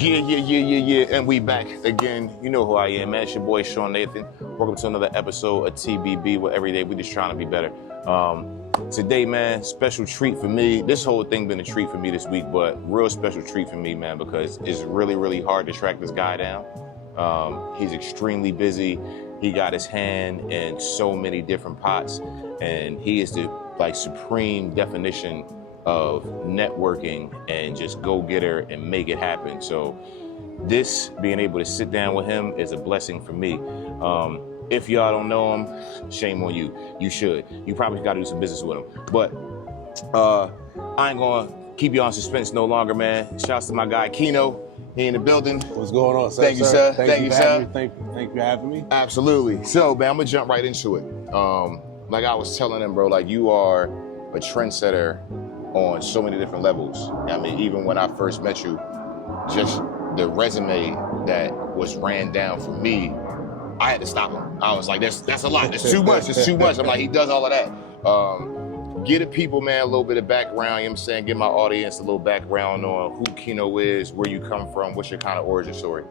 Yeah. And we back again. You know who I am, man. It's your boy, Sean Nathan. Welcome to another episode of TBB, where every day we just trying to be better. Today, man, special treat for me. This whole thing been a treat for me this week, but real special treat for me, man, because it's really, really hard to track this guy down. He's extremely busy. He got his hand in so many different pots, and he is the supreme definition of networking and just go get her and make it happen. So this, being able to sit down with him, is a blessing for me. If y'all don't know him, shame on you. You should. You probably got to do some business with him. But I ain't gonna keep you on suspense no longer, man. Shouts to my guy Kino. He in the building. What's going on, sir? Thank you, sir. Thank you, sir. Thank you for having me. Absolutely. So, man, I'm gonna jump right into it. Like I was telling him, bro, like you are a trendsetter on so many different levels. I mean, even when I first met you, just the resume that was ran down for me, I had to stop him. I was like, that's a lot. That's too much. It's too much. I'm like, he does all of that. Give the people, man, a little bit of background. You know what I'm saying? Give my audience a little background on who Kino is, where you come from, what's your kind of origin story?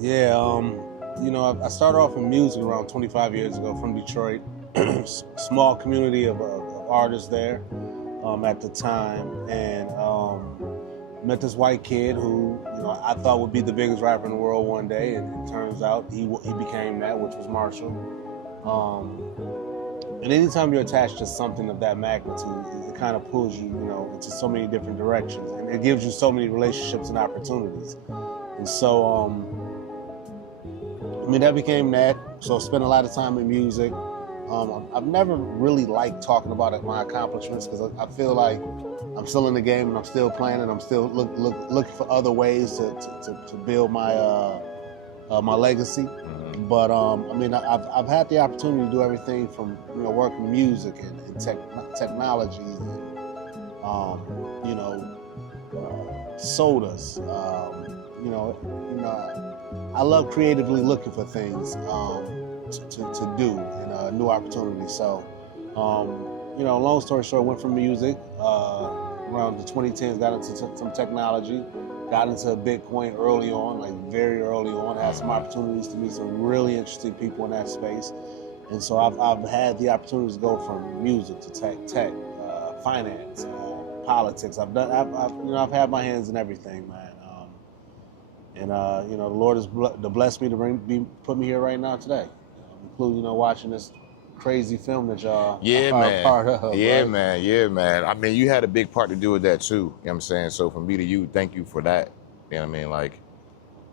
Yeah, I started off in music around 25 years ago from Detroit. Small community of artists there at the time, and met this white kid who, I thought would be the biggest rapper in the world one day, and it turns out he became that, which was Marshall. And anytime you're attached to something of that magnitude, it kind of pulls you, into so many different directions, and it gives you so many relationships and opportunities. And so, that became that. So I spent a lot of time in music. I've never really liked talking about my accomplishments because I feel like I'm still in the game and I'm still playing and I'm still looking for other ways to build my my legacy. Mm-hmm. But I've had the opportunity to do everything from working music and technology and sodas. I love creatively looking for things to do and new opportunities. So, long story short, went from music around the 2010s, got into some technology, got into Bitcoin early on, like very early on, had some opportunities to meet some really interesting people in that space. And so I've had the opportunities to go from music to tech, finance, politics. I've had my hands in everything, man. The Lord has blessed me to put me here right now today, including watching this crazy film that y'all are a part of. Yeah, right? man. I mean, you had a big part to do with that too. You know what I'm saying? So from me to you, thank you for that. You know what I mean? Like,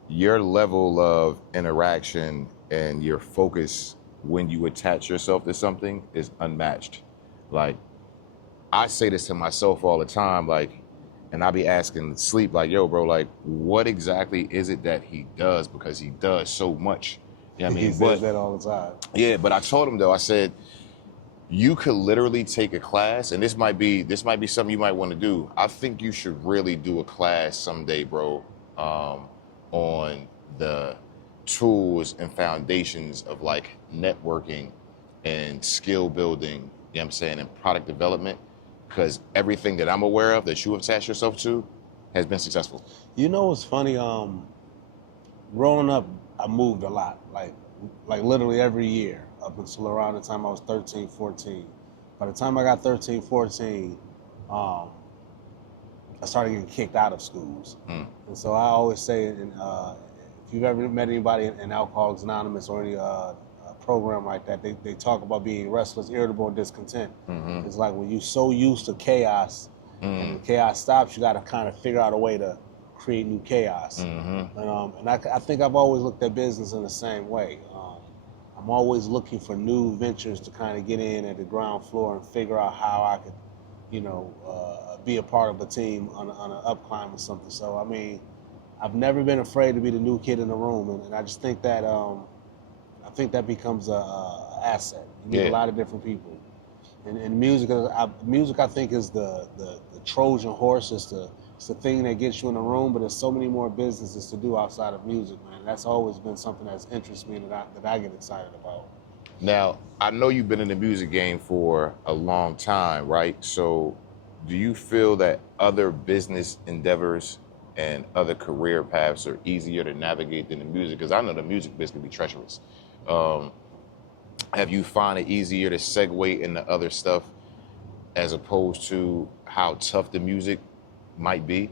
your level of interaction and your focus when you attach yourself to something is unmatched. Like, I say this to myself all the time, like, and I be asking Sleep, like, yo, bro, like, what exactly is it that he does? Because he does so much. You know what I mean? He says that all the time. Yeah, but I told him though, I said, you could literally take a class, and this might be something you might want to do. I think you should really do a class someday, bro, on the tools and foundations of like networking and skill building, you know what I'm saying, and product development, because everything that I'm aware of that you have attached yourself to has been successful. You know what's funny? Growing up, I moved a lot, like literally every year up until around the time I was 13, 14. By the time I got 13, 14, I started getting kicked out of schools. And so I always say, if you've ever met anybody in Alcoholics Anonymous or any program like that, they talk about being restless, irritable, and discontent. Mm-hmm. It's like when you're so used to chaos, and the chaos stops, you got to kind of figure out a way to create new chaos. Mm-hmm. And I think I've always looked at business in the same way. I'm always looking for new ventures to kind of get in at the ground floor and figure out how I could, be a part of a team on an up climb or something. So, I mean, I've never been afraid to be the new kid in the room, and I just think that becomes a asset. You meet a lot of different people, and music I think is the Trojan horse. It's the thing that gets you in the room, but there's so many more businesses to do outside of music, man. That's always been something that's interests me and that I get excited about. Now, I know you've been in the music game for a long time, right? So do you feel that other business endeavors and other career paths are easier to navigate than the music? Because I know the music business can be treacherous. Have you found it easier to segue into other stuff as opposed to how tough the music might be?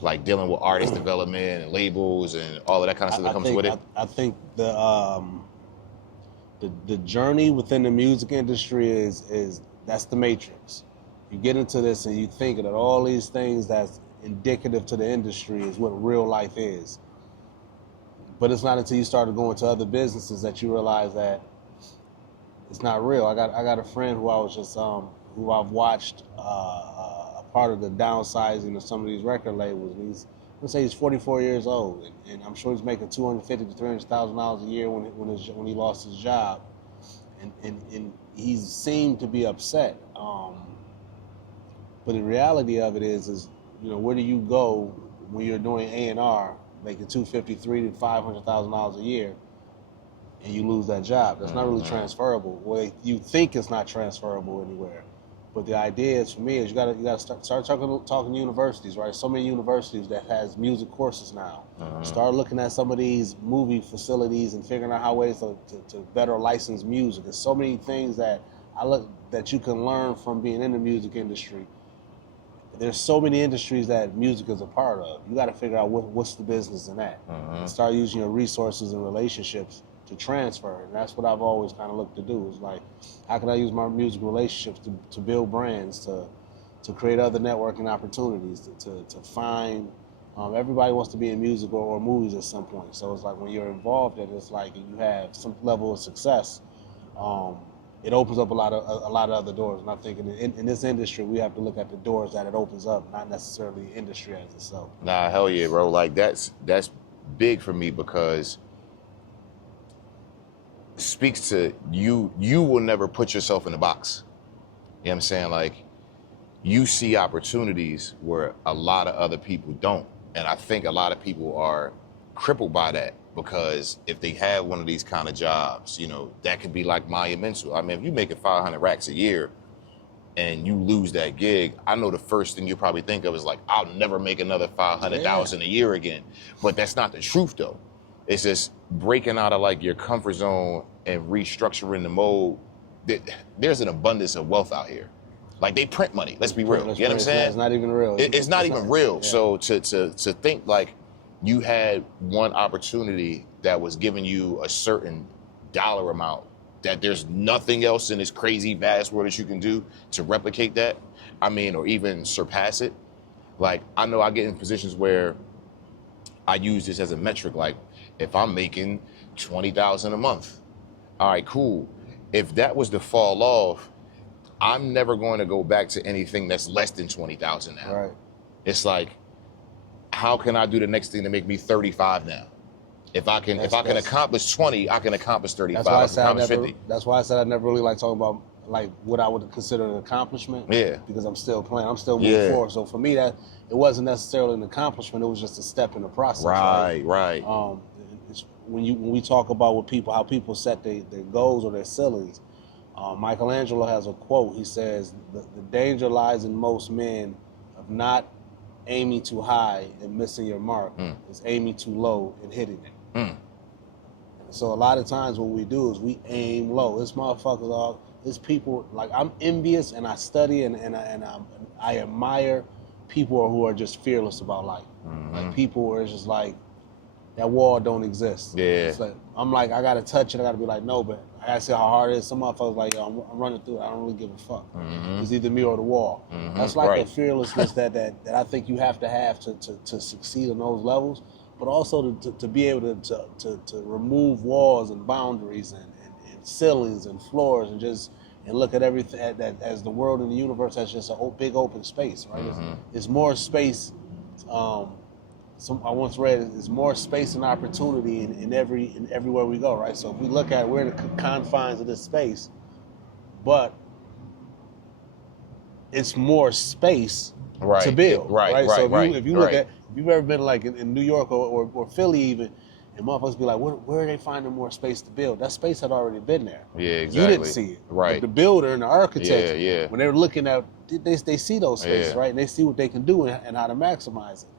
Like dealing with artist development and labels and all of that kind of stuff that comes with it? I think the journey within the music industry is that's the matrix. You get into this and you think that all these things that's indicative to the industry is what real life is. But it's not until you start to go into other businesses that you realize that it's not real. I got a friend who I was just who I've watched a part of the downsizing of some of these record labels. And let's say he's 44 years old, and I'm sure he's making $250,000 to $300,000 a year when he lost his job, and he seemed to be upset. But the reality of it is where do you go when you're doing A&R, making $253,000 to $500,000 a year, and you lose that job? That's not really transferable. Well, you think it's not transferable anywhere. But the idea is, for me, is you gotta start talking to universities, right? So many universities that has music courses now. Start looking at some of these movie facilities and figuring out how ways to better license music. There's so many things that that you can learn from being in the music industry. There's so many industries that music is a part of. You got to figure out what's the business in that. And start using your resources and relationships to transfer. And that's what I've always kind of looked to do. Is like, how can I use my music relationships to build brands, to create other networking opportunities, to find, everybody wants to be in music or movies at some point. So it's like when you're involved in it, it's like you have some level of success. It opens up a lot of other doors. And I think in this industry, we have to look at the doors that it opens up, not necessarily the industry as itself. Nah, hell yeah, bro. Like that's big for me because it speaks to you will never put yourself in a box. You know what I'm saying? Like, you see opportunities where a lot of other people don't. And I think a lot of people are crippled by that, because if they have one of these kind of jobs, that could be like monumental. I mean, if you're making 500 racks a year and you lose that gig, I know the first thing you probably think of is like, I'll never make another 500,000 a year again. But that's not the truth though. It's just breaking out of like your comfort zone and restructuring the mode. There's an abundance of wealth out here. Like, they print money, let's be real. You know what I'm saying? It's not even real. It's not even real. Yeah. So to think like you had one opportunity that was giving you a certain dollar amount, that there's nothing else in this crazy vast world that you can do to replicate that, or even surpass it. Like, I know I get in positions where I use this as a metric. Like, if I'm making $20,000 a month, all right, cool. If that was to fall off, I'm never going to go back to anything that's less than 20,000 now. Right. It's like, how can I do the next thing to make me 35 now? If I can accomplish 20, I can accomplish 35. That's why I said I never really like talking about like what I would consider an accomplishment. Yeah. Because I'm still playing. I'm still moving forward. So for me, that it wasn't necessarily an accomplishment. It was just a step in the process. Right. When we talk about how people set their goals or their ceilings, Michelangelo has a quote. He says, the danger lies in most men of not aiming too high and missing your mark. Is aiming too low and hitting it. So a lot of times what we do is we aim low. This motherfuckers it's people, like, I'm envious and I study and I admire people who are just fearless about life. Like, people who are just like, that wall don't exist. Yeah. It's like, I'm like, I gotta touch it. I gotta be like, no, but I gotta see how hard it is. Some motherfuckers like, yo, I'm running through it. I don't really give a fuck. It's either me or the wall. That's like a fearlessness that I think you have to succeed on those levels, but also to be able to remove walls and boundaries and ceilings and floors and look at everything as the world and the universe as just a big open space, right? It's more space. I once read it's more space and opportunity in everywhere we go, right? So if we look at it, we're in the confines of this space, but it's more space to build, right? So if you look at, if you've ever been like in New York or Philly even, and motherfuckers be like, where are they finding more space to build? That space had already been there. Yeah, exactly. You didn't see it. Right. But the builder and the architect, when they're looking at, they see those spaces, right? And they see what they can do and how to maximize it.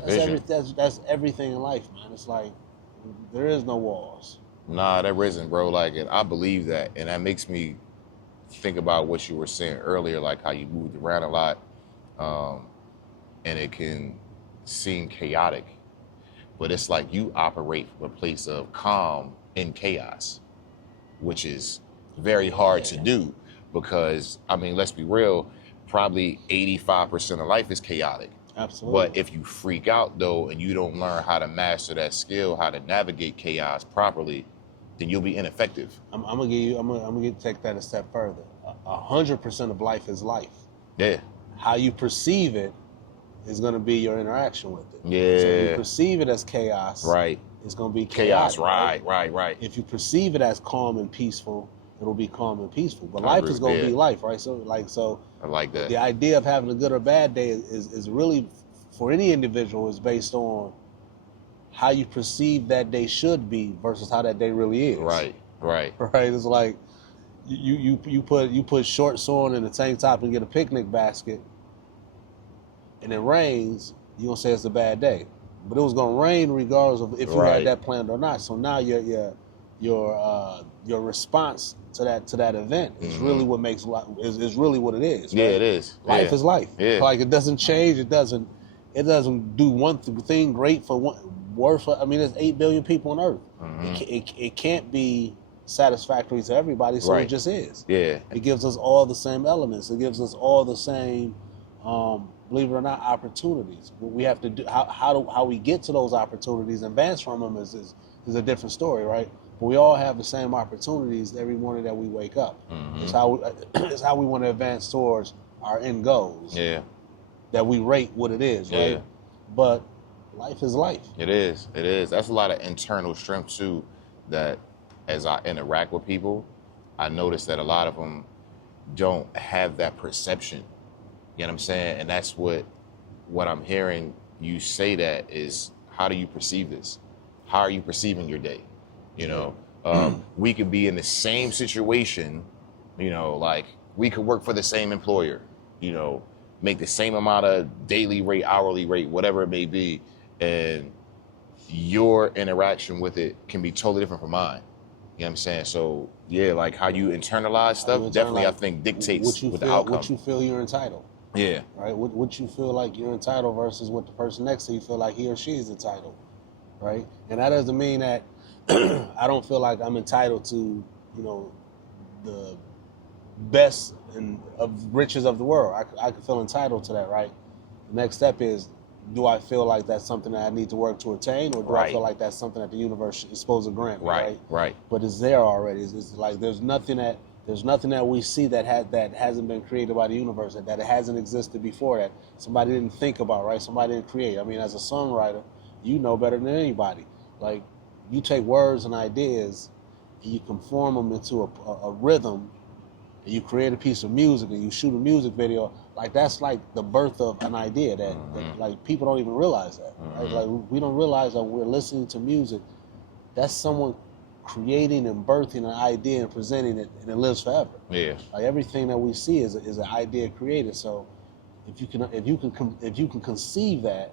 That's vision. That's everything in life, man. It's like there is no walls. Nah, there isn't, bro. Like, and I believe that, and that makes me think about what you were saying earlier, like how you moved around a lot, and it can seem chaotic, but it's like you operate from a place of calm in chaos, which is very hard to do because, I mean, let's be real, probably 85% of life is chaotic. Absolutely. But if you freak out though, and you don't learn how to master that skill, how to navigate chaos properly, then you'll be ineffective. I'm gonna take that a step further. 100% of life is life. Yeah. How you perceive it is gonna be your interaction with it. Yeah. So if you perceive it as chaos, Right. it's gonna be Chaos. chaotic, Right. If you perceive it as calm and peaceful, it'll be calm and peaceful. But I life agree is gonna with be that. life, right? So I like that. the idea of having a good or bad day is really, for any individual, is based on how you perceive that day should be versus how that day really is. Right. Right. It's like you put shorts on and a tank top and get a picnic basket, and it rains. You gonna say it's a bad day, but it was gonna rain regardless of if you had that planned or not. So now your response to that event is really what makes life is really what it is. Right? Yeah, it is. Life is life. Yeah. Like it doesn't change. It doesn't do one thing great for one worse. I mean, there's 8 billion people on Earth. It can't be satisfactory to everybody, so it just is. Yeah. It gives us all the same elements. It gives us all the same, believe it or not, opportunities. What we have to do, how we get to those opportunities and advance from them is a different story, right? But we all have the same opportunities every morning that we wake up. It's how we want to advance towards our end goals. Yeah. That we rate what it is, right? Yeah. But life is life. It is. That's a lot of internal strength too, that as I interact with people, I notice that a lot of them don't have that perception. You know what I'm saying? And that's what I'm hearing you say, that is, how do you perceive this? How are you perceiving your day? You know, we could be in the same situation, you know, like we could work for the same employer, you know, make the same amount of daily rate, hourly rate, whatever it may be, and your interaction with it can be totally different from mine. You know what I'm saying? So yeah, like how you internalize stuff, definitely I think dictates with the outcome. What you feel you're entitled. Yeah. Right? What you feel like you're entitled versus what the person next to you feel like he or she is entitled. Right? And that doesn't mean that I don't feel like I'm entitled to, you know, the best of riches of the world. I can feel entitled to that, right? The next step is, do I feel like that's something that I need to work to attain, or do I feel like that's something that the universe is supposed to grant me, right? But it's there already. It's like there's nothing that we see that hasn't been created by the universe, that it hasn't existed before, that somebody didn't think about, right? Somebody didn't create. I mean, as a songwriter, you know better than anybody. Like, you take words and ideas and you conform them into a rhythm, and you create a piece of music and you shoot a music video. Like, that's like the birth of an idea that like people don't even realize that. Right? Like, we don't realize that we're listening to music. That's someone creating and birthing an idea and presenting it, and it lives forever. Yeah. Like, everything that we see is an idea created. So if you can conceive that,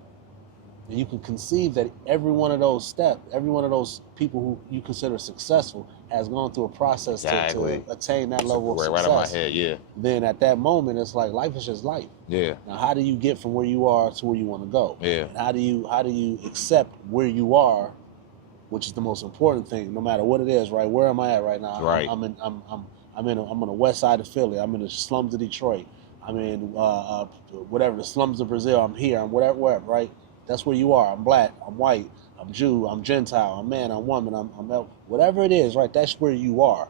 and you can conceive that every one of those steps, every one of those people who you consider successful has gone through a process to attain that level of success. Right on my head, yeah. Then at that moment, it's like life is just life. Yeah. Now, how do you get from where you are to where you want to go? Yeah. And how do you accept where you are, which is the most important thing, no matter what it is, right? Where am I at right now? Right. I'm on the west side of Philly. I'm in the slums of Detroit. I'm in whatever, the slums of Brazil. I'm here. I'm wherever, right? That's where you are. I'm black, I'm white, I'm Jew, I'm Gentile, I'm man, I'm woman, I'm whatever it is, right? That's where you are.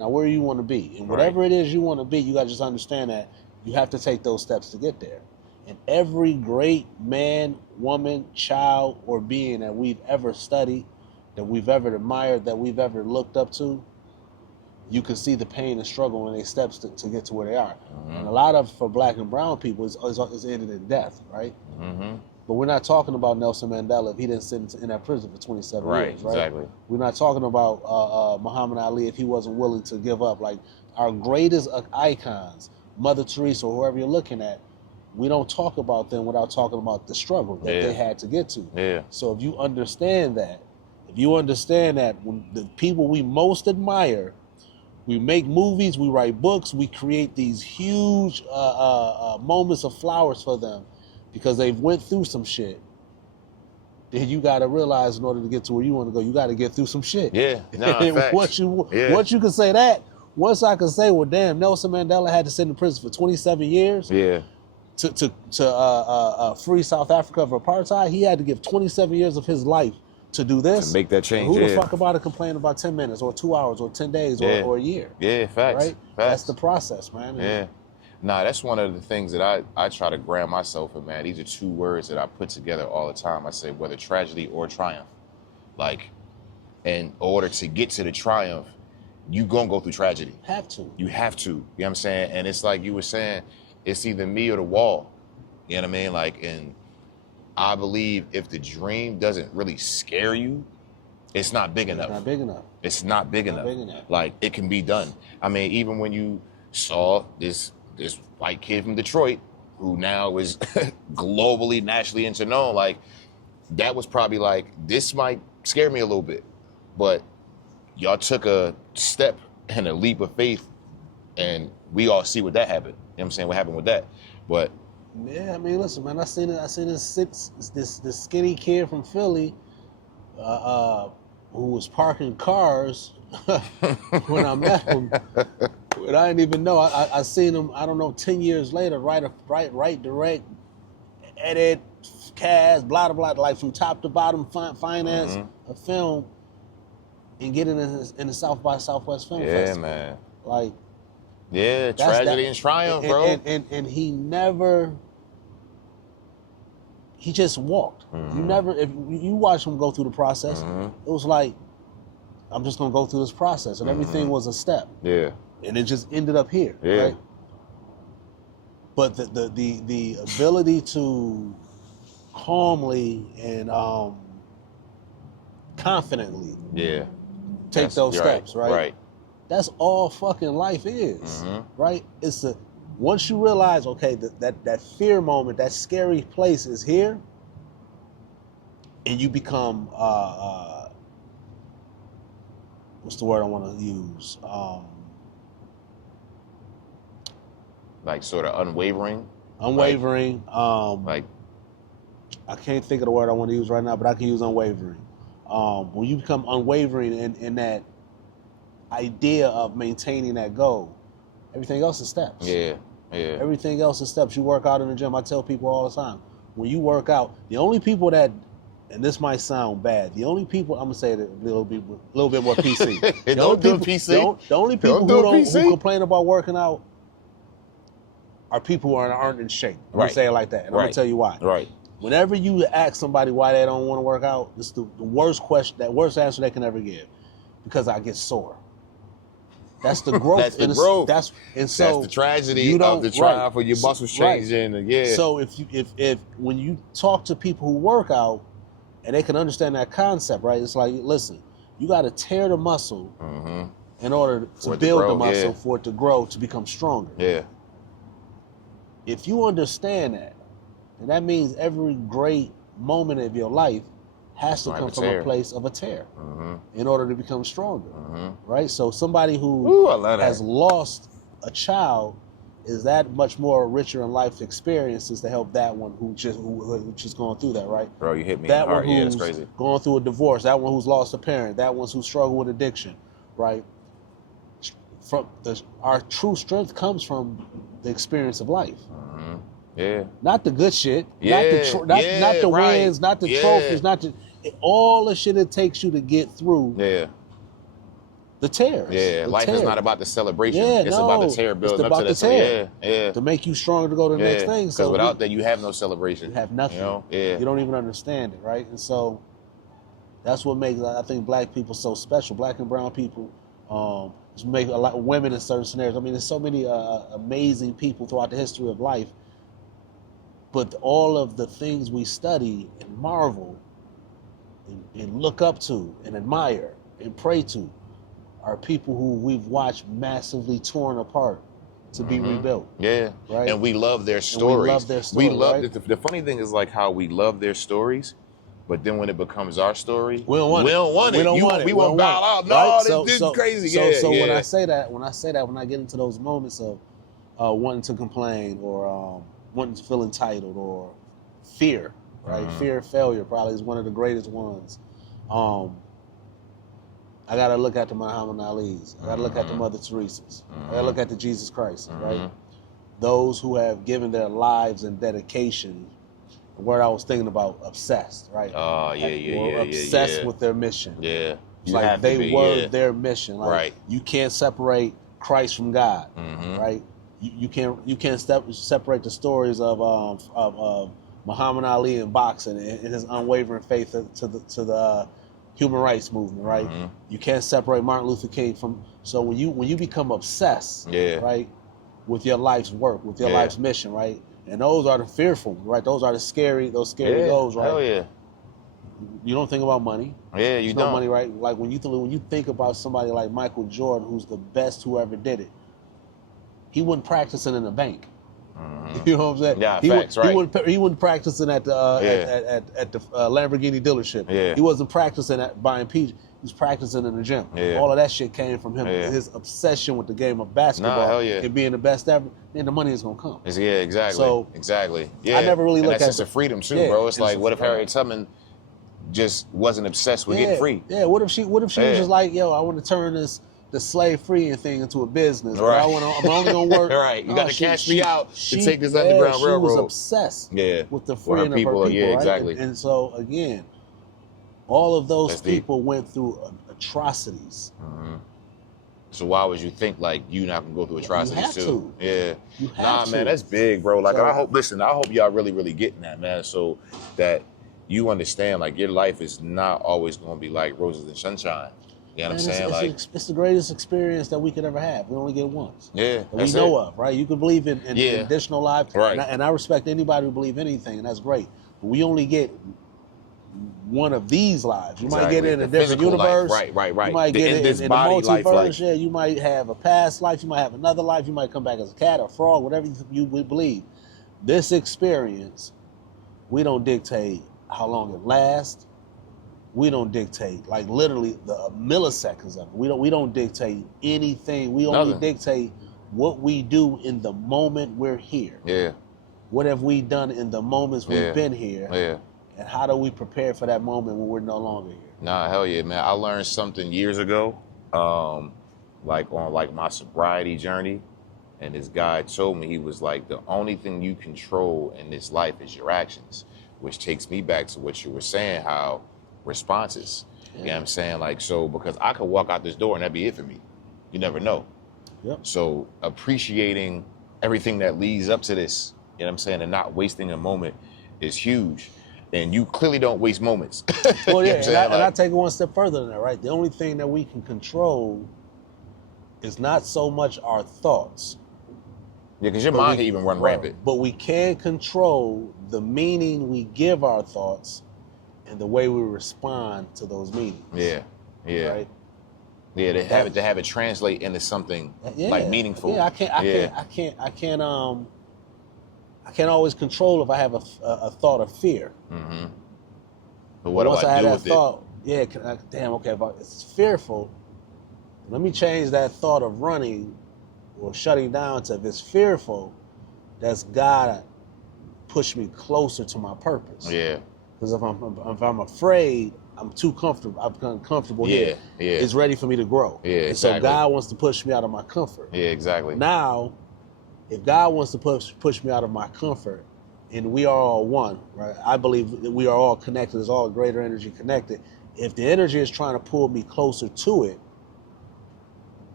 Now, where you want to be. And whatever it is you want to be, you got to just understand that you have to take those steps to get there. And every great man, woman, child, or being that we've ever studied, that we've ever admired, that we've ever looked up to, you can see the pain and struggle in their steps to get to where they are. And a lot of, for black and brown people, is ended in death, right? But we're not talking about Nelson Mandela if he didn't sit in that prison for 27 years, right? Exactly. We're not talking about Muhammad Ali if he wasn't willing to give up. Like, our greatest icons, Mother Teresa or whoever you're looking at, we don't talk about them without talking about the struggle that they had to get to. Yeah. So if you understand that, when the people we most admire, we make movies, we write books, we create these huge moments of flowers for them because they've went through some shit. Then you got to realize in order to get to where you want to go, you got to get through some shit. Yeah, facts. Once you can say that, once I can say, well, damn, Nelson Mandela had to sit in prison for 27 years. Yeah. To free South Africa of apartheid, he had to give 27 years of his life to do this. To make that change. Who the fuck about to complain about 10 minutes or 2 hours or 10 days or a year? Yeah, facts. Right? Facts. That's the process, man. Yeah. Nah, that's one of the things that I try to ground myself in, man. These are two words that I put together all the time. I say whether tragedy or triumph. Like, in order to get to the triumph, you gonna go through tragedy. Have to. You have to. You know what I'm saying? And it's like you were saying, it's either me or the wall. You know what I mean? Like, and I believe if the dream doesn't really scare you, it's not big enough. It's not big enough. It's not big enough. Big enough. Like, it can be done. I mean, even when you saw this white kid from Detroit who now is globally, nationally known, like, that was probably like, this might scare me a little bit. But y'all took a step and a leap of faith, and we all see what that happened. You know what I'm saying? What happened with that? But yeah, I mean, listen, man, I seen this skinny kid from Philly who was parking cars when I met him. But I didn't even know. I seen him, I don't know, 10 years later, write direct, edit, cast, blah, blah, blah, like from top to bottom, finance a film and get in the South by Southwest Film Festival. Yeah, man. Like, yeah, tragedy and triumph, bro. And he just walked. If you watch him go through the process, it was like, I'm just gonna go through this process, and everything was a step. Yeah. And it just ended up here. Yeah. Right? But the ability to calmly and confidently take those steps, right? Right. That's all fucking life is, right? It's once you realize, okay, that fear moment, that scary place is here, and you become what's the word I want to use? Like sort of unwavering. Unwavering. Like, I can't think of the word I want to use right now, but I can use unwavering. When you become unwavering in that idea of maintaining that goal, everything else is steps. Yeah. Everything else is steps. You work out in the gym. I tell people all the time, when you work out, the only people that, and this might sound bad, the only people, I'm gonna say it a little bit more PC. Don't do PC. The only people who complain about working out are people who aren't in shape. I'm gonna say it like that, and I'm gonna tell you why. Right. Whenever you ask somebody why they don't want to work out, it's the worst question, that worst answer they can ever give, because I get sore. That's the growth. That's the growth. That's the tragedy of the triumph of your muscles changing. Right. Yeah. So if when you talk to people who work out and they can understand that concept, right? It's like, listen, you got to tear the muscle in order to build the muscle for it to grow, to become stronger. Yeah. If you understand that, then that means every great moment of your life has to come from a place of a tear in order to become stronger, right? So somebody who has lost a child is that much more richer in life experiences to help that one who's just going through that, right? Bro, you hit me that in the heart. One who's that's crazy. Going through a divorce, that one who's lost a parent, that one who's struggled with addiction, right? Our true strength comes from the experience of life. Yeah. Not the good shit. Yeah. Not the wins, not the trophies, all the shit it takes you to get through the tears. Yeah. Life is not about the celebration. It's about the tear building up to the tear. Yeah. To make you stronger to go to the next thing. Because without that, you have no celebration. You have nothing. You don't even understand it, right? And so that's what makes, I think, black people so special. Black and brown people, make a lot of women in certain scenarios. I mean, there's so many amazing people throughout the history of life. But all of the things we study and marvel and look up to and admire and pray to are people who we've watched massively torn apart to be rebuilt. Yeah, right. And we love their stories. We love their stories. We love right? the funny thing is like how we love their stories, but then when it becomes our story, we don't want it. We want bow out. No, this is crazy. So when I say that, when I get into those moments of wanting to complain or wanting to feel entitled or fear, right? Fear of failure probably is one of the greatest ones. I gotta look at the Muhammad Ali's. I gotta look at the Mother Teresa's. I gotta look at the Jesus Christ, right? Those who have given their lives and dedication. The word I was thinking about, obsessed, right? Oh, yeah. Obsessed with their mission. Yeah. It's like they were their mission. Like, right. You can't separate Christ from God, right? You can't separate the stories of Muhammad Ali in boxing and his unwavering faith to the human rights movement, right? You can't separate Martin Luther King from. So when you become obsessed, right, with your life's work, with your life's mission, right, and those are the fearful, right? Those are the scary goals, right? Hell yeah. You don't think about money. Yeah, you don't. No money, right? Like when you think about somebody like Michael Jordan, who's the best who ever did it, he wasn't practicing in a bank. You know what I'm saying? Yeah, facts, right. He wasn't practicing at the Lamborghini dealership. Yeah. He wasn't practicing at buying peach. He was practicing in the gym. Yeah. All of that shit came from him. His obsession with the game of basketball and being the best ever. Then the money is gonna come. Yeah, exactly. So exactly. Yeah. I never really looked at that's just a freedom too, bro. It's like, what if Harriet Tubman just wasn't obsessed with getting free? Yeah. What if she was just like, yo, I want to turn the slave freeing thing into a business. Right. I'm only gonna work. Right. You got to cash me out to take this Underground Railroad. She was obsessed with the freeing of her people. Yeah, exactly. Right? And so again, all of those people went through atrocities. So why would you think like you not gonna go through atrocities too? Yeah. You have man, that's big, bro. Like I hope y'all really getting that, man. So that you understand like your life is not always gonna be like roses and sunshine. You know what I'm saying? It's the greatest experience that we could ever have. We only get it once. Yeah. That we know of, right? You can believe in additional lives. Right. And I respect anybody who believes anything, and that's great. But we only get one of these lives. You might get it in a different universe. Life. Right. You might get it in the multiverse. Yeah, you might have a past life. You might have another life. You might come back as a cat or frog, whatever you believe. This experience, we don't dictate how long it lasts. We don't dictate, like literally the milliseconds of it. We don't dictate anything. We only dictate what we do in the moment we're here. Yeah. What have we done in the moments we've been here? Yeah. And how do we prepare for that moment when we're no longer here? Nah, hell yeah, man. I learned something years ago, like on like my sobriety journey. And this guy told me, he was like, the only thing you control in this life is your actions, which takes me back to what you were saying, how responses. You know what I'm saying? Like, so because I could walk out this door and that'd be it for me. You never know. Yep. So appreciating everything that leads up to this, you know what I'm saying, and not wasting a moment is huge. And you clearly don't waste moments. Well, yeah, and I take it one step further than that, right? The only thing that we can control is not so much our thoughts. Yeah, because your mind can even run rampant. But we can control the meaning we give our thoughts and the way we respond to those meanings. Yeah. Right? Yeah, to have it translate into something like meaningful. Yeah, I can't always control if I have a thought of fear. But what do I do with it? If it's fearful, let me change that thought of running or shutting down to, if it's fearful, that's gotta push me closer to my purpose. Yeah. Because if I'm afraid, I'm too comfortable. I'm uncomfortable here. Yeah. It's ready for me to grow. Yeah, and exactly. so God wants to push me out of my comfort. Yeah, exactly. Now, if God wants to push me out of my comfort, and we are all one, right? I believe that we are all connected. There's all greater energy connected. If the energy is trying to pull me closer to it,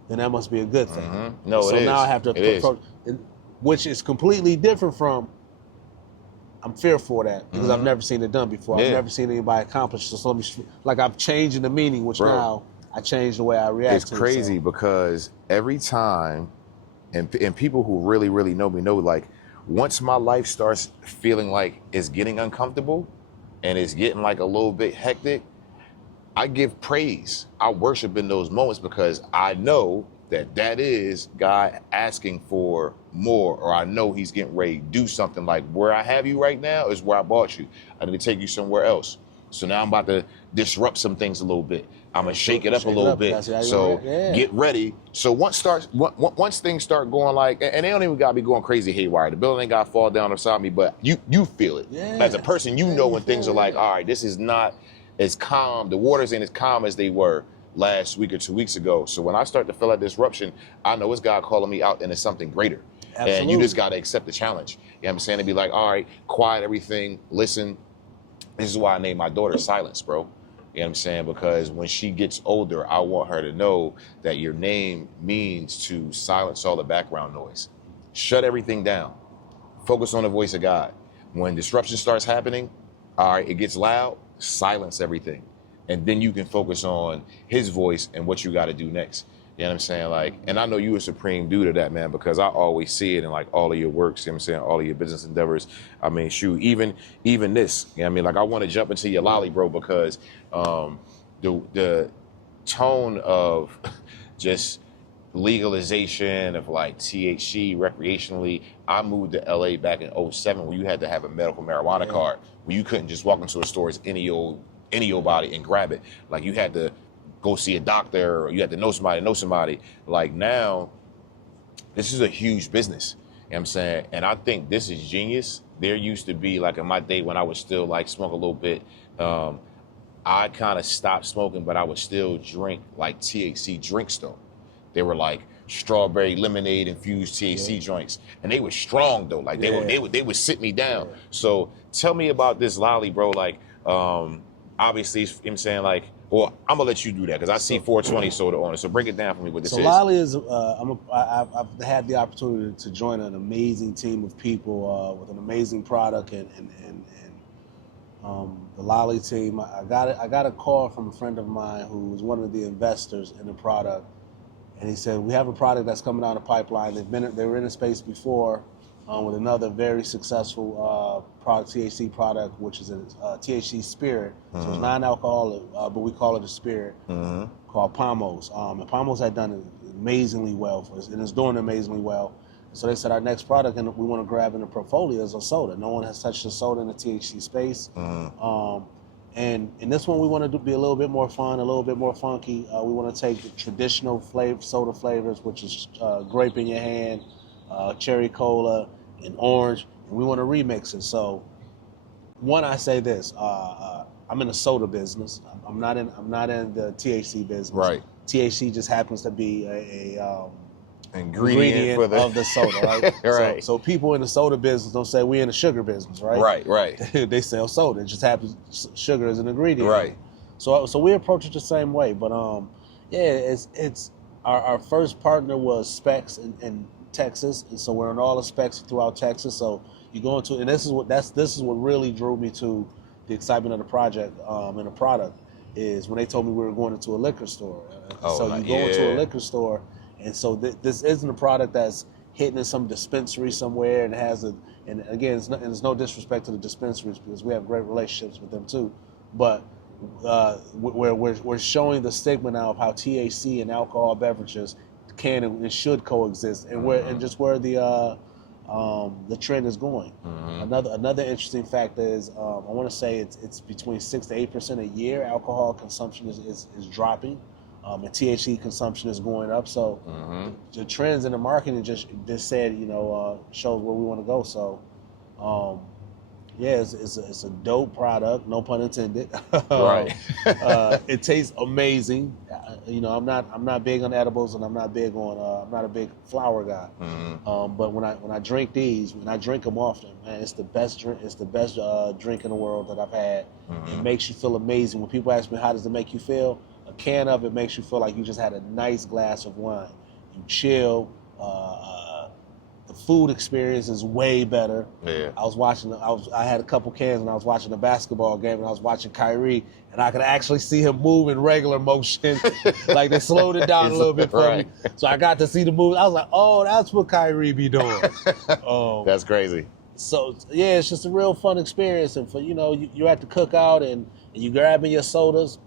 then that must be a good thing. No, so it is. now I have to approach, which is completely different from, I'm fearful of that because I've never seen it done before. Yeah. I've never seen anybody accomplish this. So I've changed the meaning, which now I changed the way I react to it. It's crazy because every time, and people who really, really know me know, like, once my life starts feeling like it's getting uncomfortable and it's getting like a little bit hectic, I give praise. I worship in those moments because I know that is God asking for more, or I know he's getting ready to do something like where I have you right now is where I bought you. I need to take you somewhere else. So now I'm about to disrupt some things a little bit. I'm gonna shake it up a little bit. So get ready. So once things start going like, and they don't even gotta be going crazy haywire. The building ain't gotta fall down beside me, but you feel it. As a person, you know when things are like, all right, this is not as calm. The waters ain't as calm as they were last week or 2 weeks ago. So when I start to feel that disruption, I know it's God calling me out into something greater. Absolutely. And you just gotta accept the challenge. You know what I'm saying? To be like, all right, quiet everything, listen. This is why I named my daughter Silence, bro. You know what I'm saying? Because when she gets older, I want her to know that your name means to silence all the background noise. Shut everything down. Focus on the voice of God. When disruption starts happening, all right, it gets loud, silence everything. And then you can focus on his voice and what you got to do next. You know what I'm saying? Like, and I know you a supreme dude of that, man, because I always see it in like all of your works, you know what I'm saying? All of your business endeavors. I mean, shoot, even this, you know what I mean? Like, I want to jump into your lolly, bro, because the tone of just legalization of like THC recreationally. I moved to LA back in 2007 when you had to have a medical marijuana card, where you couldn't just walk into a store as any old body and grab it. Like, you had to go see a doctor, or you had to know somebody. Like, now, this is a huge business. You know what I'm saying? And I think this is genius. There used to be, like in my day when I would still like smoke a little bit, I kind of stopped smoking, but I would still drink like THC drinks though. They were like strawberry lemonade infused THC joints, and they were strong though. Like they would sit me down. So tell me about this lolly, bro. Like, obviously, you know what I'm saying, like, well, I'm gonna let you do that because I see 420 soda on it. So break it down for me what this is. So lolly is, I've had the opportunity to join an amazing team of people with an amazing product, and the lolly team. I got a call from a friend of mine who was one of the investors in the product, and he said, we have a product that's coming down the pipeline. They were in the space before with another very successful product, THC product, which is a THC spirit. So it's non-alcoholic, but we call it a spirit, called Pomos. And Pomos had done amazingly well for us, and it's doing amazingly well. So they said our next product, and we want to grab in the portfolio, is a soda. No one has touched a soda in the THC space. And in this one, we want to be a little bit more fun, a little bit more funky. We want to take the traditional soda flavors, which is grape in your hand, cherry cola, and orange, and we want to remix it. So, one, I say this: I'm in the soda business. I'm not in the THC business. Right. THC just happens to be a ingredient of the soda, right? Right. So people in the soda business don't say we in the sugar business, right? Right. They sell soda. It just happens sugar is an ingredient. Right. So we approach it the same way. But it's our first partner was Specs in Texas, and so we're in all the Specs throughout Texas. So you go into, and this is what really drew me to the excitement of the project and the product, is when they told me we were going into a liquor store. So you go into a liquor store, and so this isn't a product that's hitting in some dispensary somewhere and has a, and again, it's no disrespect to the dispensaries because we have great relationships with them too, but we're showing the stigma now of how THC and alcohol beverages can and should coexist, and where the trend is going. Another interesting fact is I want to say it's between 6 to 8% a year. Alcohol consumption is dropping, and THC consumption is going up. So the trends in the marketing just said, shows where we want to go. So it's a dope product, no pun intended. Right. It tastes amazing. I'm not big on edibles, and I'm not big on I'm not a big flower guy. But when I drink these, when I drink them often, man, it's the best drink. It's the best drink in the world that I've had. It makes you feel amazing. When people ask me how does it make you feel, a can of it makes you feel like you just had a nice glass of wine. You chill. The food experience is way better. Yeah. I had a couple cans, and I was watching a basketball game, and I was watching Kyrie, and I could actually see him move in regular motion. Like, they slowed it down a little bit for me. So I got to see the move. I was like, oh, that's what Kyrie be doing. That's crazy. So yeah, it's just a real fun experience. And for, you're at the cookout and you grabbing your sodas.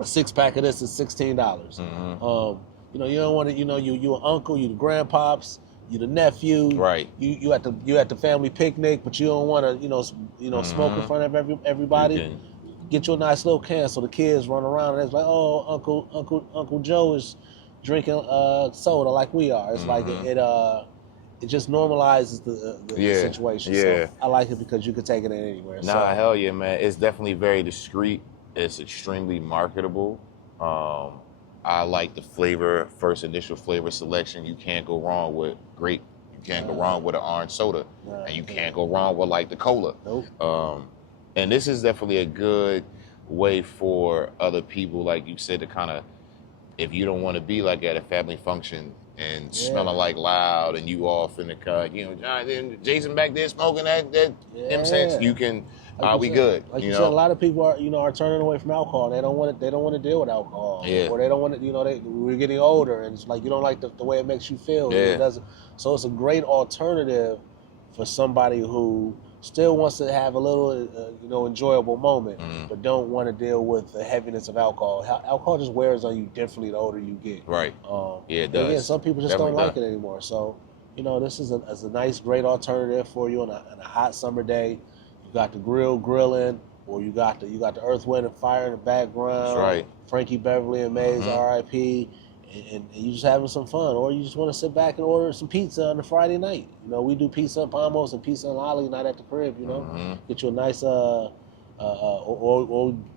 A 6-pack of this is $16. you don't want to, you an uncle, you the grandpops, you the nephew, Right. You at the family picnic, but you don't want to, smoke in front of everybody. Get you a nice little can so the kids run around and it's like, oh, Uncle Joe is drinking soda like we are. It's like it just normalizes the situation. Yeah. So I like it because you can take it in anywhere. Nah, hell yeah, man. It's definitely very discreet. It's extremely marketable. I like the flavor, first initial flavor selection. You can't go wrong with grape. You can't go wrong with an orange soda. And you can't go wrong with like the cola. Nope. And this is definitely a good way for other people, like you said, to kind of, if you don't want to be like at a family function and smelling like loud and you off in the car, Jason back there smoking that M6, you can, we good. Like you said, a lot of people are turning away from alcohol. They don't want to deal with alcohol. Yeah. Or they don't want to, we're getting older and it's like you don't like the way it makes you feel. Yeah. It doesn't. So it's a great alternative for somebody who still wants to have a little, enjoyable moment, but don't want to deal with the heaviness of alcohol. Alcohol just wears on you differently the older you get. Right. Yeah, it does. Again, some people just Definitely don't like it anymore. So, this is a nice, great alternative for you on a hot summer day. You got the grill grilling, or you got the Earth, Wind, and Fire in the background. That's right. Frankie Beverly and Mays, R.I.P. And you just having some fun, or you just want to sit back and order some pizza on a Friday night. We do pizza and Pamos and pizza and Lolly night at the crib. Get you a nice or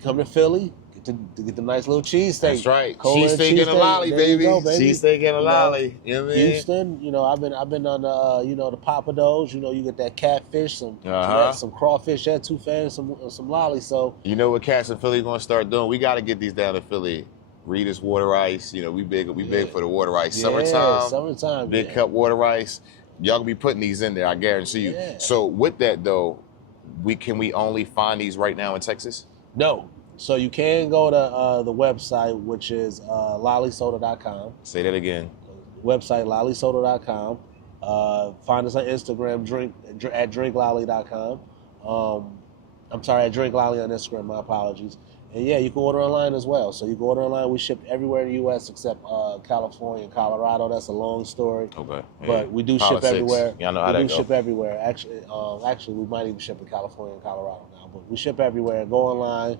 come to Philly, get the nice little cheesesteak. That's right. Cheesesteak and a lolly, baby. Cheesesteak and a lolly. You know what I mean? Houston, I've been on the Papados. You get that catfish, some crawfish, etouffee, and some lolly. So you know what cats in Philly gonna start doing? We got to get these down to Philly. Rita's water ice, we big for the water ice. Summertime, big cup water ice. Y'all gonna be putting these in there, I guarantee you. Yeah. So with that though, can we only find these right now in Texas? No. So you can go to the website, which is lollysoda.com. Say that again. Website lollysoda.com. Find us on Instagram, at drinklolly.com. I'm sorry, at drinklolly on Instagram. My apologies. And yeah, you can order online as well. So you can order online. We ship everywhere in the U.S. except California and Colorado. That's a long story. Okay. Yeah. But we do ship everywhere. Y'all know how that goes. We do ship everywhere. Actually, we might even ship in California and Colorado now. But we ship everywhere. Go online.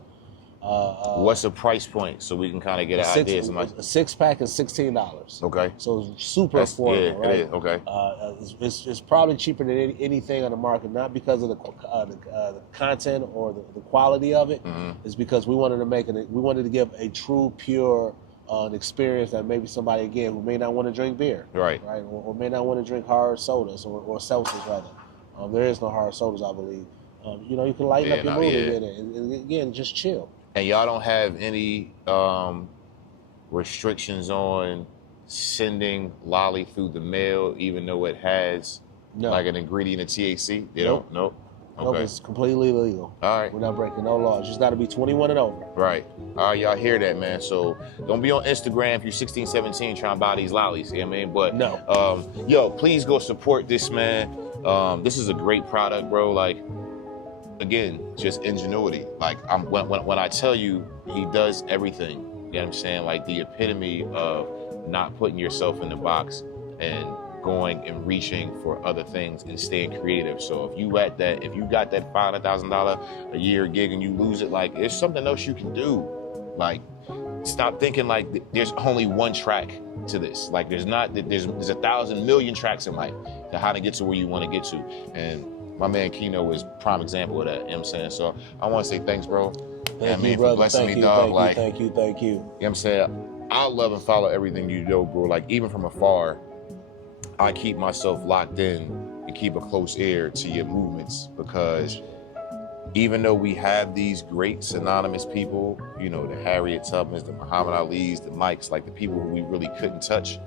What's the price point so we can kind of get an idea? A 6-pack is $16. Okay. So it's super affordable, right? It is. Okay. It's probably cheaper than anything on the market, not because of the content or the quality of it. It's because we wanted to give a true, pure an experience that maybe somebody, again, who may not want to drink beer. Right. Or may not want to drink hard sodas or seltzers, rather. There is no hard sodas, I believe. You can lighten up your mood and again, just chill. And y'all don't have any restrictions on sending lolly through the mail, even though it has like an ingredient of THC? They don't? Nope. Okay. Nope, it's completely legal. All right. We're not breaking no laws. You just got to be 21 and over. Right. All right, y'all hear that, man. So don't be on Instagram if you're 16, 17 trying to buy these lollies. You know what I mean? But no. Please go support this, man. This is a great product, bro. Like, again, just ingenuity. Like, when I tell you he does everything, you know what I'm saying? Like the epitome of not putting yourself in the box and going and reaching for other things and staying creative. So if you got that $500,000 a year gig and you lose it, like, there's something else you can do. Like, stop thinking like there's only one track to this. Like, there's 1,000 million tracks in life to how to get to where you want to get to. And my man Kino is prime example of that, you know what I'm saying? So I want to say thanks, bro. Thank you, for blessing me, dog. Thank you. You know what I'm saying? I love and follow everything you do, bro. Like, even from afar, I keep myself locked in and keep a close ear to your movements, because even though we have these great synonymous people, the Harriet Tubmans, the Muhammad Alis, the Mikes, like the people who we really couldn't touch,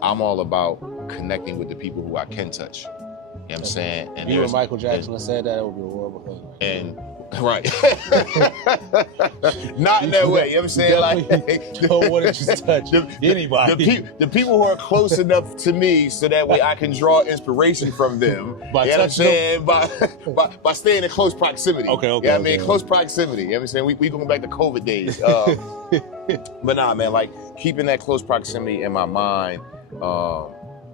I'm all about connecting with the people who I can touch. You know what I'm saying? And Michael Jackson said that, it would be a horrible thing. And Right. Not in that way, you know what I'm saying? Like, don't want to just touch anybody. The people who are close enough to me so that way I can draw inspiration from them. By you know what I'm saying? them? By staying in close proximity. Okay, You know what I mean? Close proximity. You know what I'm saying? We going back to COVID days. But nah, man, like keeping that close proximity in my mind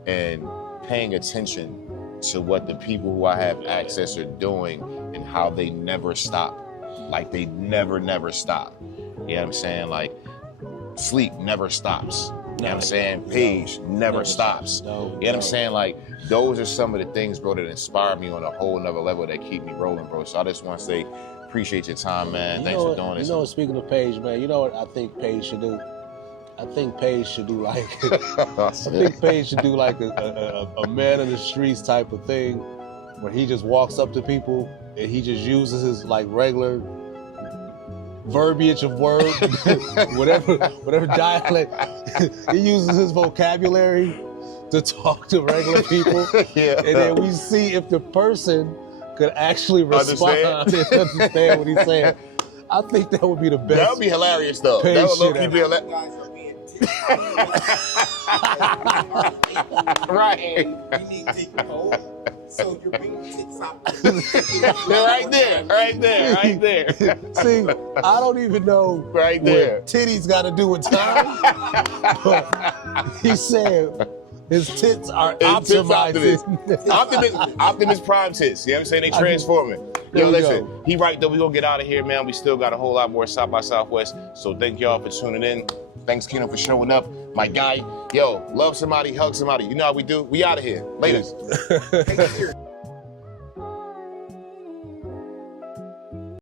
and paying attention to what the people who I have access are doing and how they never stop. Like they never stop. You know what I'm saying? Like sleep never stops. You know what I'm saying? Page never stops. You know what I'm saying? Like those are some of the things, bro, that inspire me on a whole nother level that keep me rolling, bro. So I just want to say, appreciate your time, man. Thanks for doing this. You know, speaking of Paige, man, you know what I think Paige should do? I think Paige should do like a man of the streets type of thing, where he just walks up to people and he just uses his like regular verbiage of words, whatever dialect. He uses his vocabulary to talk to regular people, and then we see if the person could actually respond and understand what he's saying. I think that would be the best. That would be hilarious, though. That would low-key be hilarious. Right. You need to take hold, so you're being ticks out. Right there. See, I don't even know Right there. what titties got to do with time, but he said his tits are optimized. Optimus Prime tits. You know what I'm saying? They transforming. Yo, listen, he right though. We gonna get out of here, man. We still got a whole lot more South by Southwest. So thank y'all for tuning in. Thanks, Kino, for showing up. My guy, yo, love somebody, hug somebody. You know how we do. We out of here. Later.